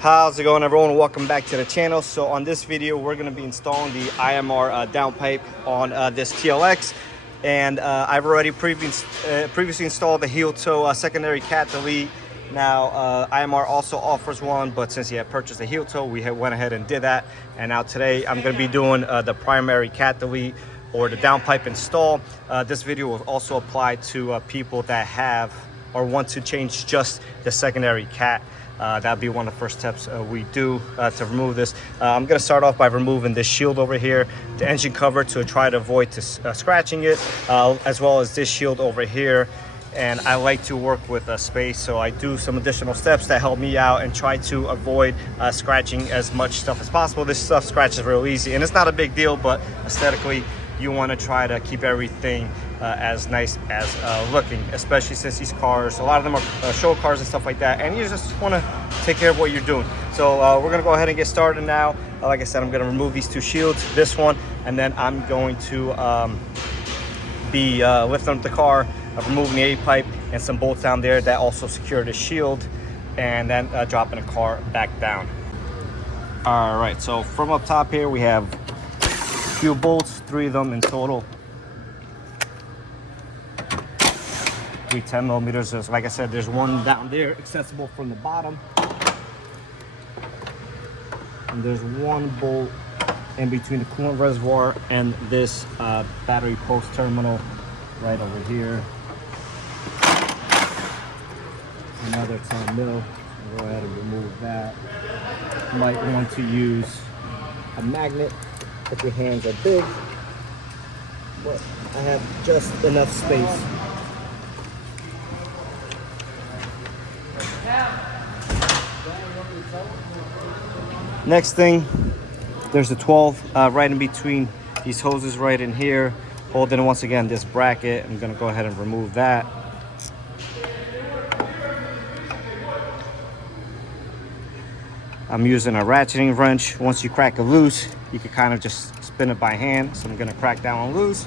How's it going, everyone? Welcome back to the channel. So on this video we're going to be installing the IMR downpipe on this TLX, and I've already previously installed the heel toe secondary cat delete. Now IMR also offers one, but since he had purchased a heel toe, we went ahead and did that. And now today I'm going to be doing the primary cat delete or the downpipe install. This video will also apply to people that have or want to change just the secondary cat. That'll be one of the first steps we do to remove this. I'm going to start off by removing this shield over here, the engine cover, to try to avoid scratching it, as well as this shield over here. And I like to work with space, so I do some additional steps that help me out and try to avoid scratching as much stuff as possible. This stuff scratches real easy, and it's not a big deal, but aesthetically, you want to try to keep everything as nice as looking, especially since these cars, a lot of them are show cars and stuff like that, and you just want to take care of what you're doing. So we're going to go ahead and get started now. Like I said, I'm going to remove these two shields, this one, and then I'm going to be lifting up the car, removing the A pipe and some bolts down there that also secure the shield, and then dropping the car back down. All right, so from up top here we have a few bolts, 3 of them in total. 3 10mm. Like I said, there's one down there accessible from the bottom, and there's one bolt in between the coolant reservoir and this battery post terminal right over here. Another 10mm. Go ahead and remove that. You might want to use a magnet if your hands are big, but I have just enough space. Next thing, there's a 12 right in between these hoses right in here, holding once again this bracket. I'm going to go ahead and remove that. I'm using a ratcheting wrench. Once you crack it loose, you can kind of just spin it by hand. So I'm going to crack that one loose.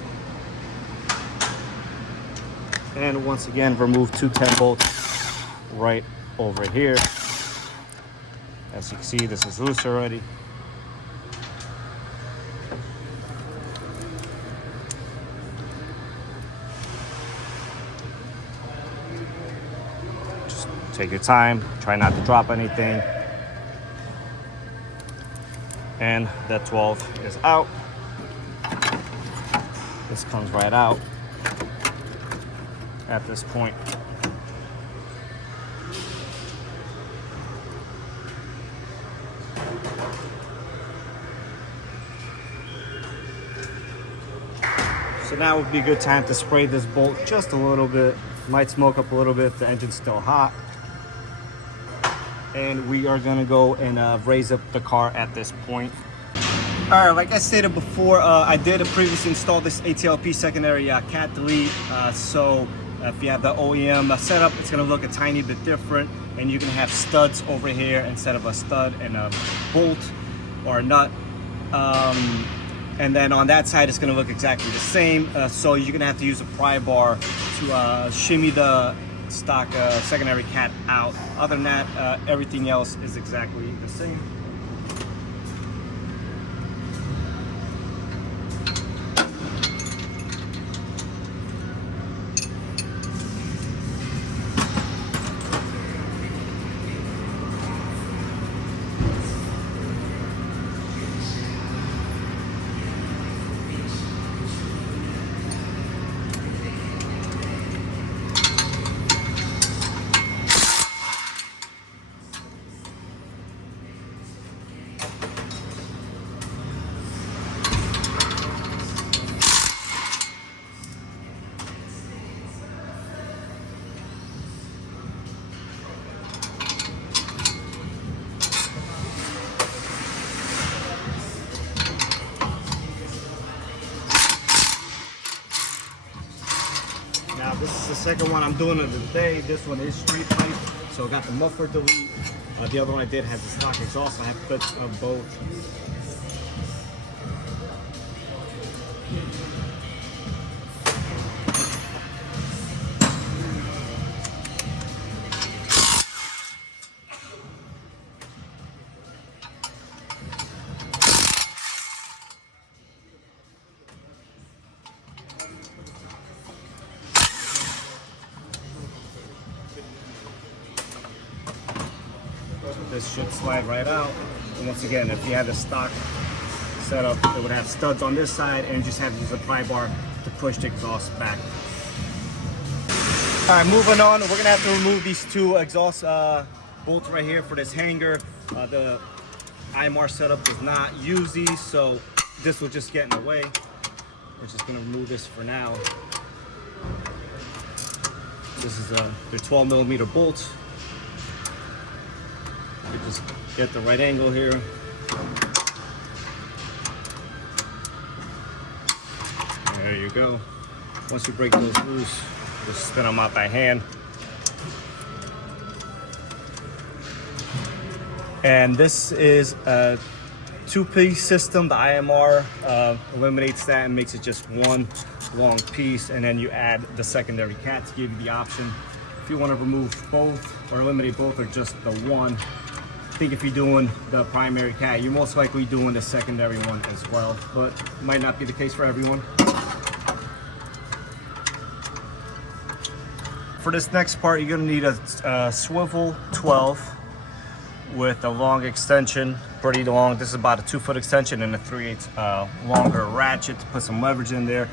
And once again, remove 2 10 bolts right over here. As you can see, this is loose already. Just take your time, try not to drop anything. And that 12 is out. This comes right out at this point. So now would be a good time to spray this bolt just a little bit. Might smoke up a little bit if the engine's still hot. And we are gonna go and raise up the car at this point. All right, like I stated before, I did previously install this htlp secondary cat delete. So if you have the OEM setup, it's gonna look a tiny bit different, and you can have studs over here instead of a stud and a bolt or a nut. And then on that side, it's going to look exactly the same. So you're going to have to use a pry bar to shimmy the stock secondary cat out. Other than that, everything else is exactly the same. This is the second one I'm doing of the day. This one is straight pipe, so I got the muffler delete. The other one I did has the stock exhaust. I have clips of both. this should slide right out. And once again, if you had the stock setup, it would have studs on this side and just have to use a pry bar to push the exhaust back. All right, moving on, we're gonna have to remove these two exhaust bolts right here for this hanger. The IMR setup does not use these, so this will just get in the way. We're just gonna remove this for now. This is they're 12mm bolts. You just get the right angle here. There you go. Once you break those loose, just spin them out by hand. And this is a two-piece system. The IMR eliminates that and makes it just one long piece, and then you add the secondary cat to give you the option if you want to remove both or eliminate both or just the one. I think if you're doing the primary cat, you're most likely doing the secondary one as well, but it might not be the case for everyone. For this next part, you're going to need a swivel 12 with a long extension, pretty long. This is about a 2-foot extension and a 3/8 longer ratchet to put some leverage in there.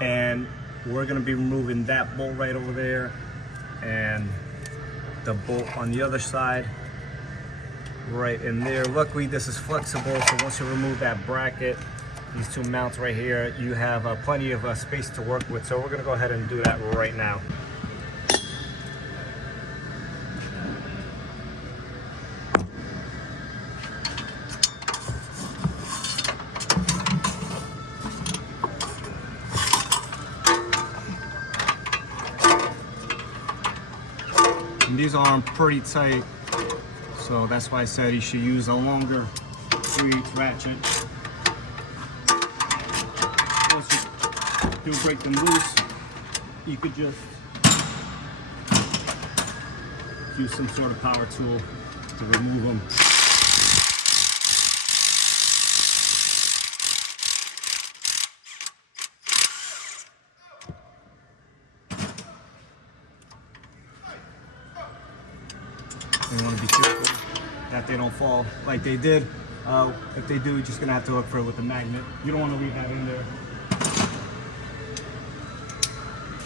And we're going to be removing that bolt right over there and the bolt on the other side right in there. Luckily, this is flexible, so once you remove that bracket, these two mounts right here, you have plenty of space to work with. So we're going to go ahead and do that right now. And these arms pretty tight, so that's why I said you should use a longer 3/8 ratchet. Once you do break them loose, you could just use some sort of power tool to remove them. You want to be careful that they don't fall like they did. If they do, you're just gonna have to look for it with a magnet. You don't want to leave that in there.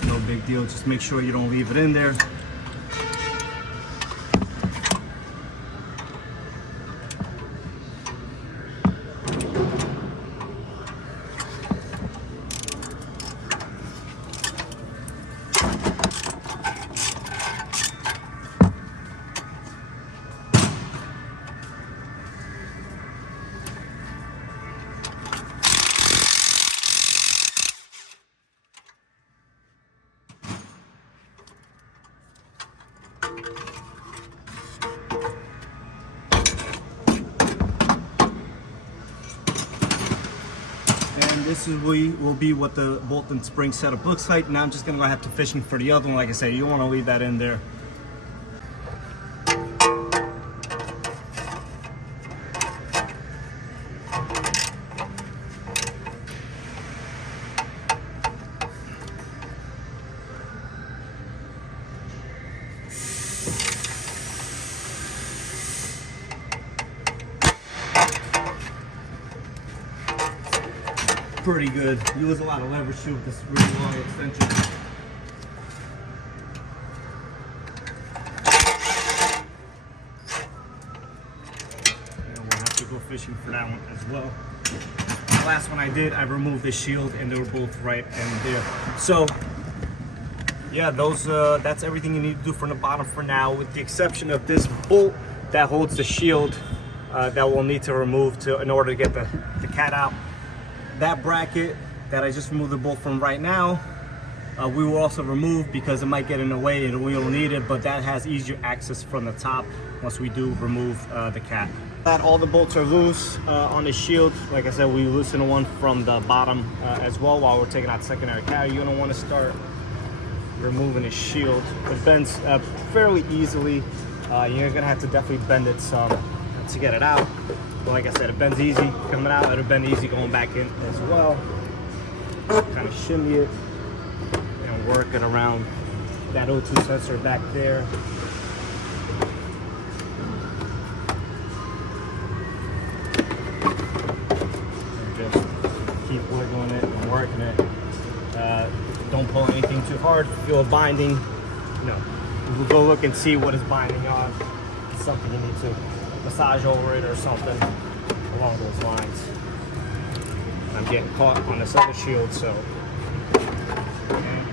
No big deal, just make sure you don't leave it in there. This will be what the bolt and spring setup looks like. Now I'm just gonna go have to fishing for the other one. Like I said, you don't want to leave that in there. Pretty good. You lose a lot of leverage too with this really long extension. And we'll have to go fishing for that one as well. The last one I did, I removed the shield and they were both right in there. So yeah, that's everything you need to do from the bottom for now, with the exception of this bolt that holds the shield that we'll need to remove in order to get the cat out. That bracket that I just removed the bolt from right now, we will also remove because it might get in the way and we don't need it, but that has easier access from the top once we do remove the cat. All the bolts are loose on the shield. Like I said, we loosen the one from the bottom as well while we're taking out the secondary cat. You're gonna wanna start removing the shield. It bends fairly easily. You're gonna have to definitely bend it some to get it out. But like I said, it bends easy coming out, it'll bend easy going back in as well. Kind of shimmy it and work it around that O2 sensor back there. marking it. Don't pull anything too hard. Feel a binding, you know, we'll go look and see what is binding on. It's something you need to massage over it or something along those lines. I'm getting caught on this other shield, so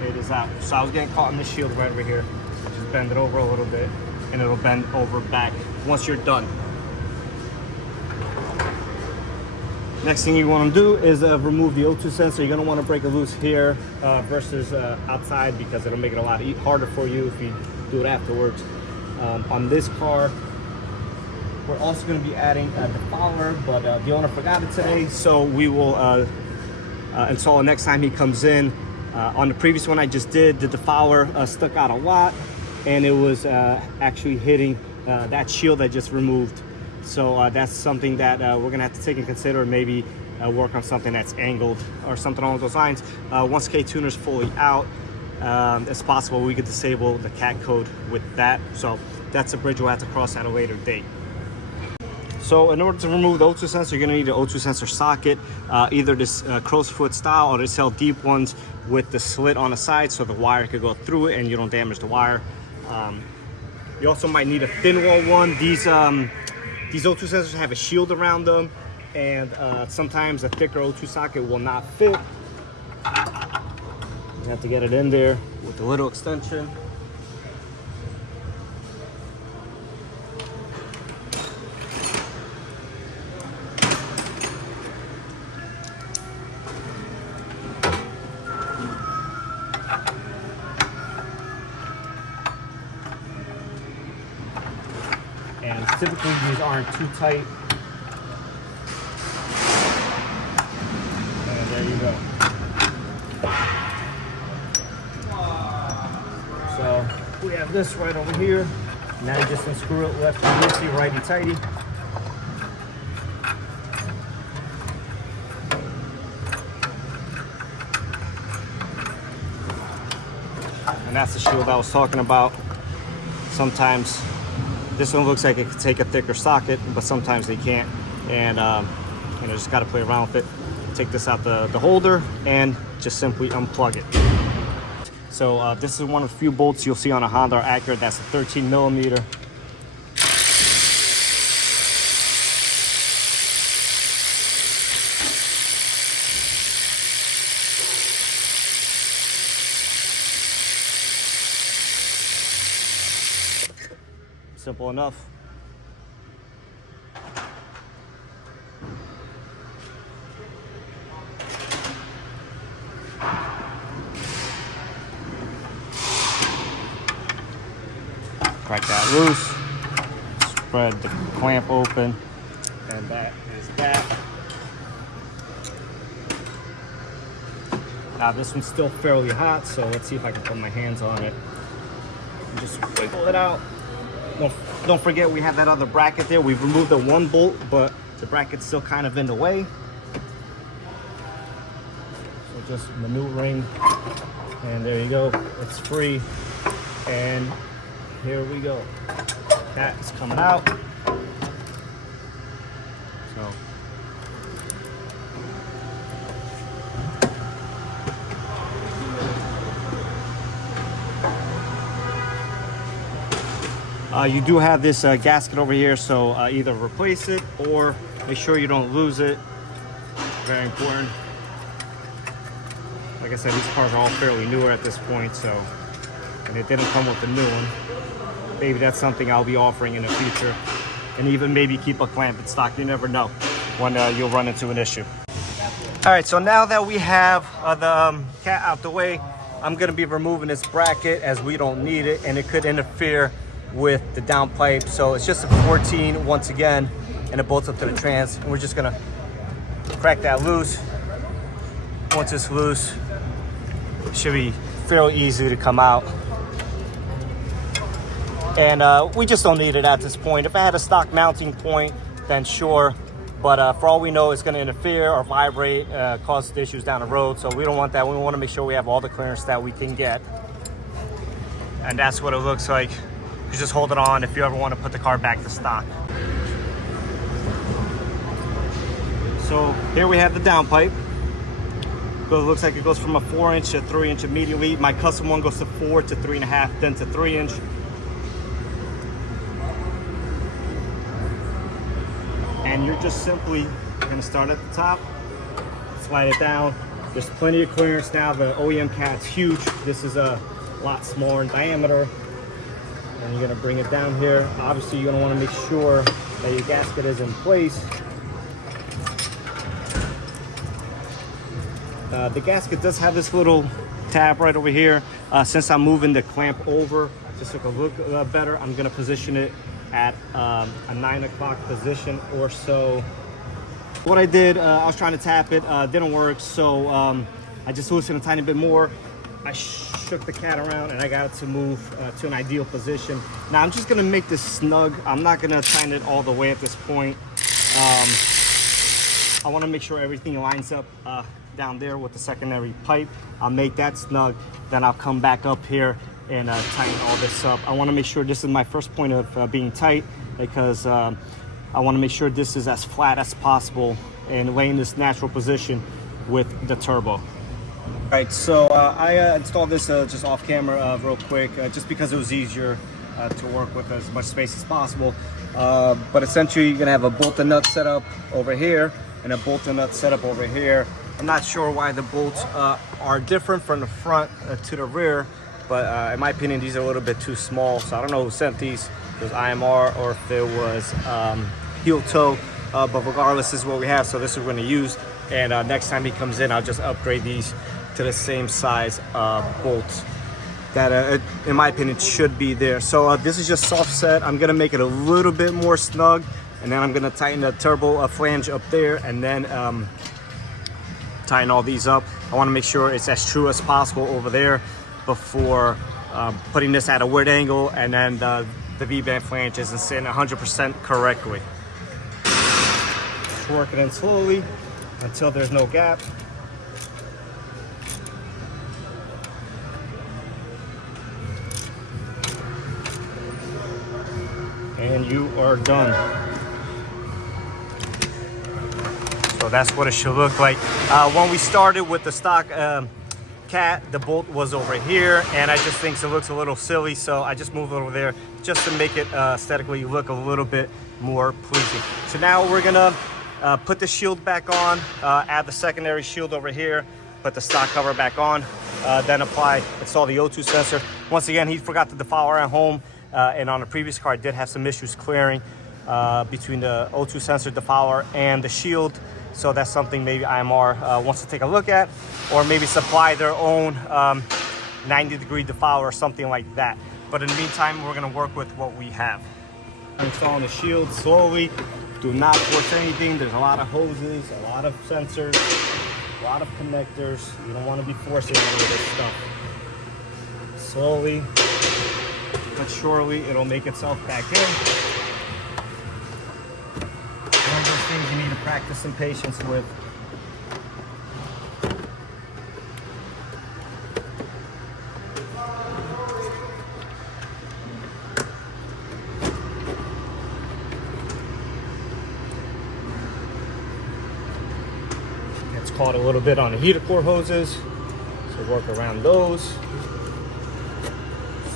it is out. So I was getting caught on this shield right over here. Just bend it over a little bit and it'll bend over back once you're done. Next thing you want to do is remove the O2 sensor. You're going to want to break it loose here versus outside, because it'll make it a lot harder for you if you do it afterwards. On this car, we're also going to be adding the defouler, but the owner forgot it today, so we will install it next time he comes in. On the previous one I just did, the defouler stuck out a lot, and it was actually hitting that shield I just removed. So that's something that we're gonna have to take and consider, maybe work on something that's angled or something along those lines. Once K-Tuner is fully out, it's possible we could disable the CAT code with that. So that's a bridge we'll have to cross at a later date. So in order to remove the O2 sensor, you're gonna need an O2 sensor socket, either this crow's foot style or this deep ones with the slit on the side so the wire could go through it and you don't damage the wire. You also might need a thin wall one. These O2 sensors have a shield around them, and sometimes a thicker O2 socket will not fit. You have to get it in there with a little extension. And typically these aren't too tight. And there you go. So we have this right over here. Now you just unscrew it lefty loosey, righty tighty. And that's the shield I was talking about. Sometimes this one looks like it could take a thicker socket, but sometimes they can't. And you know, just got to play around with it. Take this out the holder and just simply unplug it. So this is one of the few bolts you'll see on a Honda or Acura. That's a 13 millimeter. Simple enough. Crack that loose, spread the clamp open, and that is that. Now this one's still fairly hot, so let's see if I can put my hands on it. And just wiggle it out. Don't forget we have that other bracket there. We've removed the one bolt, but the bracket's still kind of in the way. So just maneuvering, and there you go. It's free, and here we go. That is coming out. So you do have this gasket over here, so either replace it or make sure you don't lose it. Very important. Like I said, these cars are all fairly newer at this point, so, and it didn't come with the new one. Maybe that's something I'll be offering in the future, and even maybe keep a clamp in stock. You never know when you'll run into an issue. All right, so now that we have the cat out the way, I'm gonna be removing this bracket as we don't need it, and it could interfere with the downpipe. So it's just a 14 once again, and it bolts up to the trans, and we're just gonna crack that loose. Once it's loose, it should be fairly easy to come out. And we just don't need it at this point. If I had a stock mounting point, then sure, but for all we know, it's gonna interfere or vibrate, cause issues down the road, so we don't want that. We wanna make sure we have all the clearance that we can get. And that's what it looks like. You just hold it on if you ever want to put the car back to stock. So here we have the downpipe. looks like it goes from a 4-inch to 3-inch immediately. My custom one goes to 4 to 3.5, then to 3-inch. And you're just simply gonna start at the top, slide it down. There's plenty of clearance now. The OEM cat's huge. This is a lot smaller in diameter. And you're gonna bring it down here. Obviously, you're gonna wanna make sure that your gasket is in place. The gasket does have this little tab right over here. Since I'm moving the clamp over, just so it can look better, I'm gonna position it at a 9 o'clock position or so. What I did, I was trying to tap it, didn't work, so I just loosened a tiny bit more. I shook the cat around and I got it to move to an ideal position. Now I'm just gonna make this snug. I'm not gonna tighten it all the way at this point. I wanna make sure everything lines up down there with the secondary pipe. I'll make that snug, then I'll come back up here and tighten all this up. I wanna make sure this is my first point of being tight, because I wanna make sure this is as flat as possible and laying this natural position with the turbo. All right, so I installed this just off camera real quick, just because it was easier to work with as much space as possible. But essentially you're gonna have a bolt and nut setup over here and a bolt and nut setup over here. I'm not sure why the bolts are different from the front to the rear, but in my opinion, these are a little bit too small. So I don't know who sent these. If it was IMR or if it was heel toe, but regardless, this is what we have. So this is what we're gonna use. And next time he comes in, I'll just upgrade these to the same size bolts that, in my opinion, should be there. So this is just soft set. I'm gonna make it a little bit more snug, and then I'm gonna tighten the turbo flange up there, and then tighten all these up. I wanna make sure it's as true as possible over there before putting this at a weird angle, and then the V-band flange isn't sitting 100% correctly. Work it in slowly until there's no gap. And you are done. So that's what it should look like. When we started with the stock cat, the bolt was over here, and I just think it looks a little silly, so I just moved it over there just to make it aesthetically look a little bit more pleasing. So now we're gonna put the shield back on, add the secondary shield over here, put the stock cover back on, then install the O2 sensor. Once again, he forgot the defiler at home, and on the previous car I did have some issues clearing between the O2 sensor defiler and the shield. So that's something maybe IMR wants to take a look at, or maybe supply their own 90-degree defiler or something like that. But in the meantime, we're gonna work with what we have. I'm installing the shield slowly. Do not force anything. There's a lot of hoses, a lot of sensors, a lot of connectors. You don't want to be forcing any of this stuff. Slowly but surely, it'll make itself back in. One of those things you need to practice some patience with. It's caught a little bit on the heater core hoses, so work around those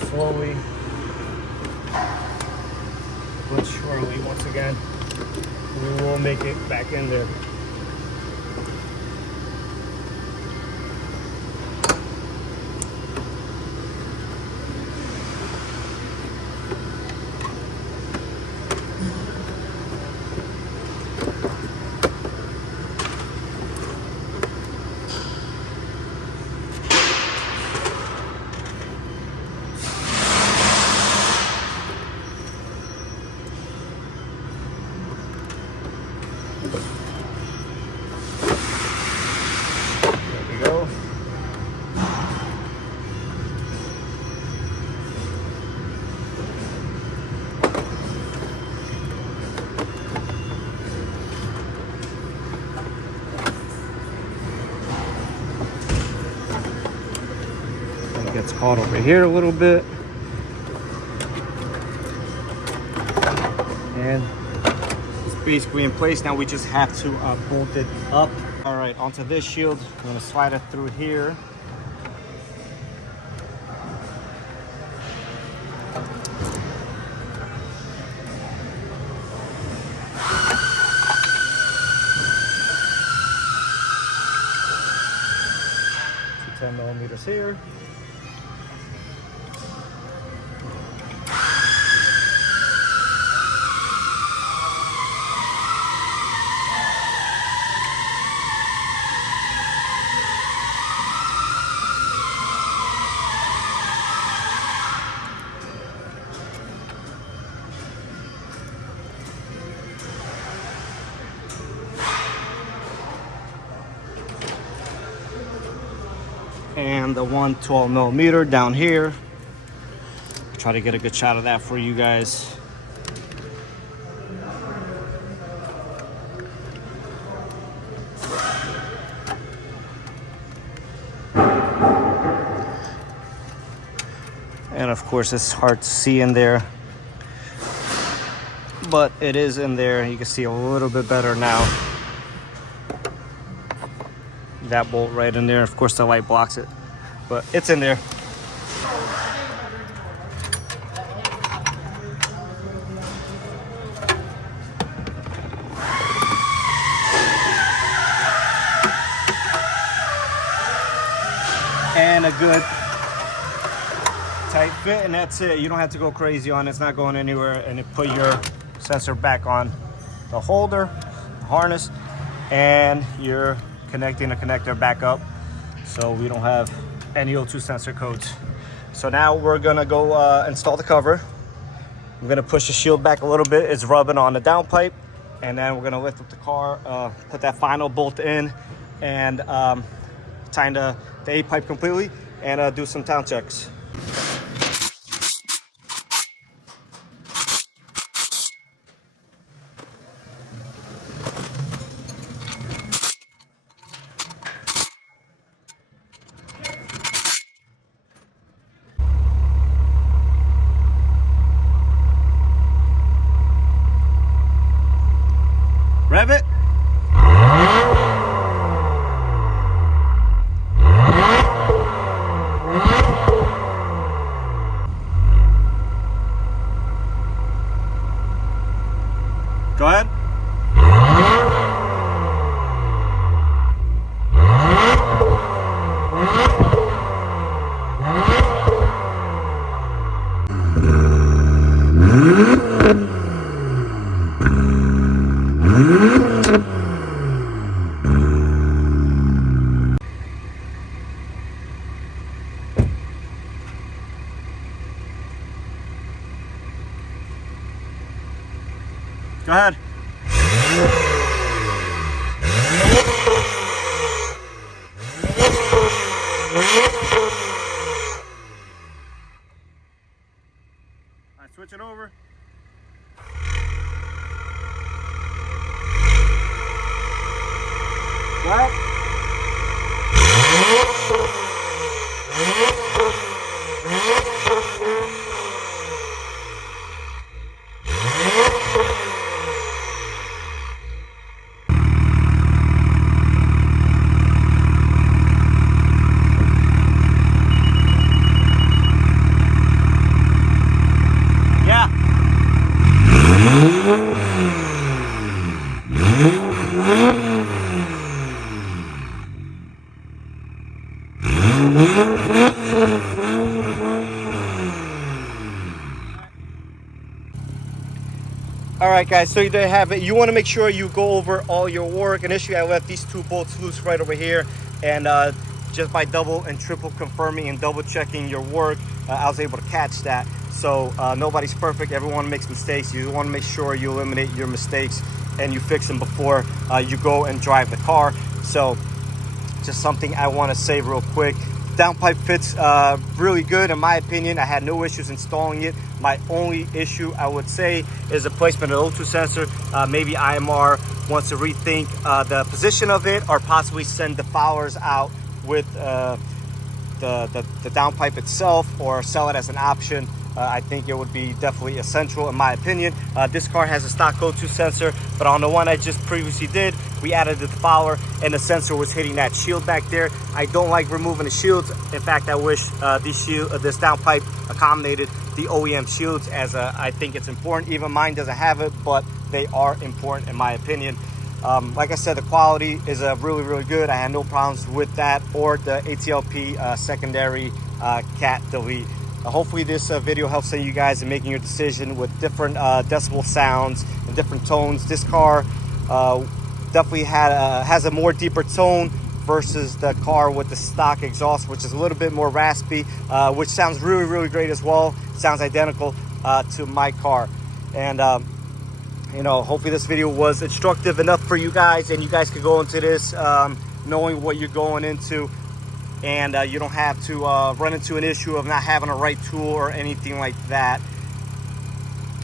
slowly but surely. Once again, we will make it back in there. Gets caught over here a little bit, and it's basically in place. Now we just have to bolt it up. All right, onto this shield. I'm gonna slide it through here. So 10 millimeters here. And the 112 millimeter down here. Try to get a good shot of that for you guys. And of course it's hard to see in there, but it is in there. You can see a little bit better now. That bolt right in there. Of course the light blocks it, but it's in there. And a good tight fit, and that's it. You don't have to go crazy on it. It's not going anywhere. And you put your sensor back on the holder, the harness, and you're connecting the connector back up, so we don't have any O2 sensor codes. So now we're gonna go install the cover. I'm gonna push the shield back a little bit. It's rubbing on the downpipe, and then we're gonna lift up the car, put that final bolt in, and tighten the A pipe completely, and do some town checks. Rev it. Go ahead. Go ahead. All right, switch it over. What? All right, guys, so there you have it. You want to make sure you go over all your work. Initially, I left these two bolts loose right over here, and just by double and triple confirming and double checking your work, I was able to catch that. So nobody's perfect. Everyone makes mistakes. You want to make sure you eliminate your mistakes and you fix them before you go and drive the car. So just something I want to say real quick. Downpipe fits really good in my opinion. I had no issues installing it. My only issue I would say is the placement of the O2 sensor. Maybe IMR wants to rethink the position of it, or possibly send the followers out with the downpipe itself, or sell it as an option. I think it would be definitely essential in my opinion. This car has a stock go-to sensor, but on the one I just previously did, we added the follower and the sensor was hitting that shield back there. I don't like removing the shields. In fact, I wish this downpipe accommodated the OEM shields, as I think it's important. Even mine doesn't have it, but they are important in my opinion. Like I said, the quality is really, really good. I had no problems with that or the htlp secondary cat delete. Hopefully this video helps you guys in making your decision with different decibel sounds and different tones. This car definitely has a more deeper tone versus the car with the stock exhaust, which is a little bit more raspy, which sounds really, really great as well. Sounds identical to my car. And you know, hopefully this video was instructive enough for you guys, and you guys could go into this knowing what you're going into, and you don't have to run into an issue of not having a right tool or anything like that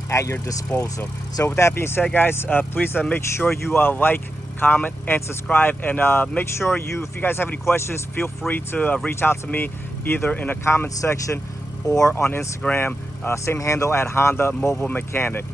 at your disposal. So with that being said, guys, please make sure you like, comment, and subscribe, and make sure if you guys have any questions, feel free to reach out to me either in the comment section or on Instagram, same handle at Honda Mobile Mechanic.